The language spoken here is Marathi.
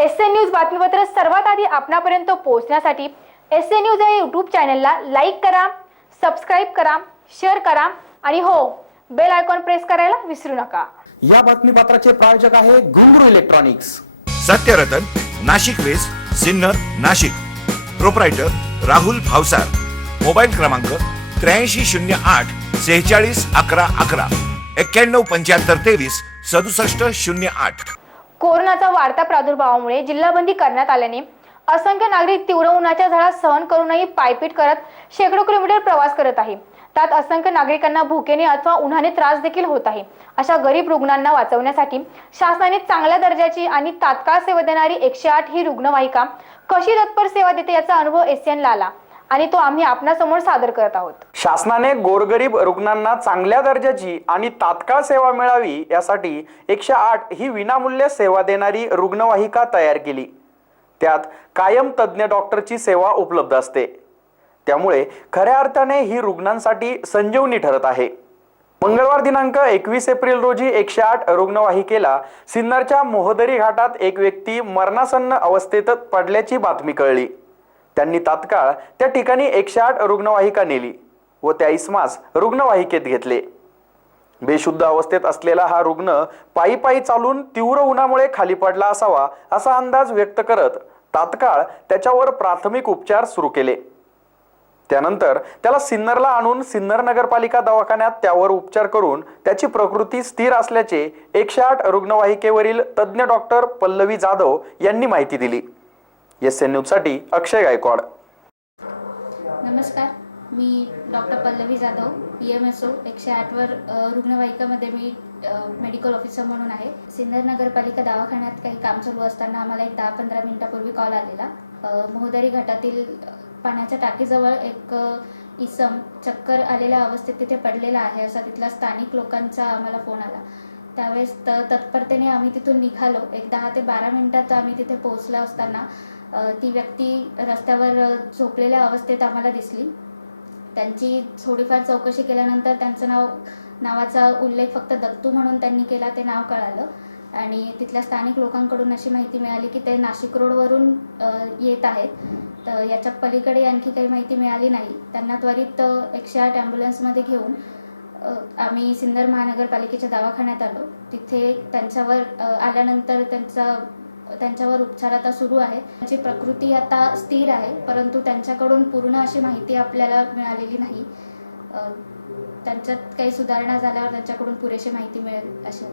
एस एन न्यूज बातमीपत्र सर्वात आधी आपणापर्यंत पोहोचण्यासाठी एस एन न्यूज या यूट्यूब चॅनलला लाईक करा सबस्क्राईब करा शेअर करा आणि हो बेल आयकॉन प्रेस करायला विसरू नका. या बातमीपत्राचे प्रायोजक आहे Ghungroo electronics Satyaratan Nashik west Sinnar Nashik. Proprietor Rahul Bhavsar. Mobile क्रमांक त्र्याऐंशी शून्य आठ सेहेचाळीस अकरा अकरा. एक्क्याण्णव पंच्याहत्तर तेवीस सदुसष्ट शून्य आठ. कोरोनाचा वाढता प्रादुर्भावामुळे जिल्हाबंदी करण्यात आल्याने असंख्य नागरिक तीव्र उन्हाच्या झळा सहन करूनही पायपीट करत शेकडो किलोमीटर प्रवास करत आहे. त्यात असंख्य नागरिकांना भुकेने अथवा उन्हाने त्रास देखील होत आहे. अशा गरीब रुग्णांना वाचवण्यासाठी शासनाने चांगल्या दर्जाची आणि तात्काळ सेवा देणारी एकशे आठ ही रुग्णवाहिका कशी तत्पर सेवा देते याचा अनुभव एसएनला आला आणि तो आम्ही आपणासमोर सादर करत आहोत. शासनाने गोरगरीब रुग्णांना चांगल्या दर्जाची आणि तात्काळ सेवा मिळावी यासाठी एकशे आठ ही विनामूल्य सेवा देणारी रुग्णवाहिका तयार केली. त्यात कायम तज्ज्ञ डॉक्टरची सेवा उपलब्ध असते. त्यामुळे खऱ्या अर्थाने ही रुग्णांसाठी संजीवनी ठरत आहे. मंगळवार दिनांक एकवीस एप्रिल रोजी एकशे आठ रुग्णवाहिकेला सिन्नरच्या मोहदरी घाटात एक व्यक्ती मरणासन्न अवस्थेत पडल्याची बातमी कळली. त्यांनी तात्काळ त्या ठिकाणी एकशे आठ रुग्णवाहिका नेली. व त्या इस्मास रुग्णवाहिकेत घेतले. बेशुद्ध अवस्थेत असलेला हा रुग्ण पायी पायी चालून तीव्र उन्हामुळे खाली पडला असावा असा अंदाज व्यक्त करत तात्काळ त्याच्यावर प्राथमिक उपचार सुरू केले. त्यानंतर त्याला सिन्नरला आणून सिन्नर नगरपालिका दवाखान्यात त्यावर उपचार करून त्याची प्रकृती स्थिर असल्याचे एकशे आठ रुग्णवाहिकेवरील तज्ज्ञ डॉक्टर पल्लवी जाधव यांनी माहिती दिली. एस एन न्यूजसाठी अक्षय गायकवाड. नमस्कार. मी doctor Pallavi Jadhav P M S O एकशे आठवर रुग्णवाहिकामध्ये मी मेडिकल ऑफिसर म्हणून आहे. सिन्नर नगरपालिका दवाखान्यात काही काम चालू असताना आम्हाला एक दहा पंधरा मिनिटापूर्वी कॉल आलेला. अ, घाटातील पाण्याच्या टाकीजवळ एक इसम चक्कर आलेल्या अवस्थेत तिथे पडलेला आहे असा तिथला स्थानिक लोकांचा आम्हाला फोन आला. त्यावेळेस तत्परतेने आम्ही तिथून निघालो. एक दहा ते बारा मिनिटात आम्ही तिथे पोहोचलो असताना ती व्यक्ती रस्त्यावर झोपलेल्या अवस्थेत आम्हाला दिसली. त्यांची थोडीफार चौकशी केल्यानंतर त्यांचं नाव नावाचा उल्लेख फक्त दत्तू म्हणून त्यांनी केला ते नाव कळालं. आणि तिथल्या स्थानिक लोकांकडून अशी माहिती मिळाली की ते नाशिक रोडवरून येत आहेत. तर याच्या पलीकडे आणखी काही माहिती मिळाली नाही. त्यांना त्वरित एकशे आठ ॲम्ब्युलन्समध्ये घेऊन आम्ही सिन्नर महानगरपालिकेच्या दवाखान्यात आलो. तिथे त्यांच्यावर आल्यानंतर त्यांचा त्यांच्यावर उपचार आता सुरू आहे. त्यांची प्रकृती आता स्थिर आहे परंतु त्यांच्याकडून पूर्ण अशी माहिती आपल्याला मिळालेली नाही. त्यांच्यात काही सुधारणा झाल्यावर त्यांच्याकडून पुरेशी माहिती मिळेल अशी.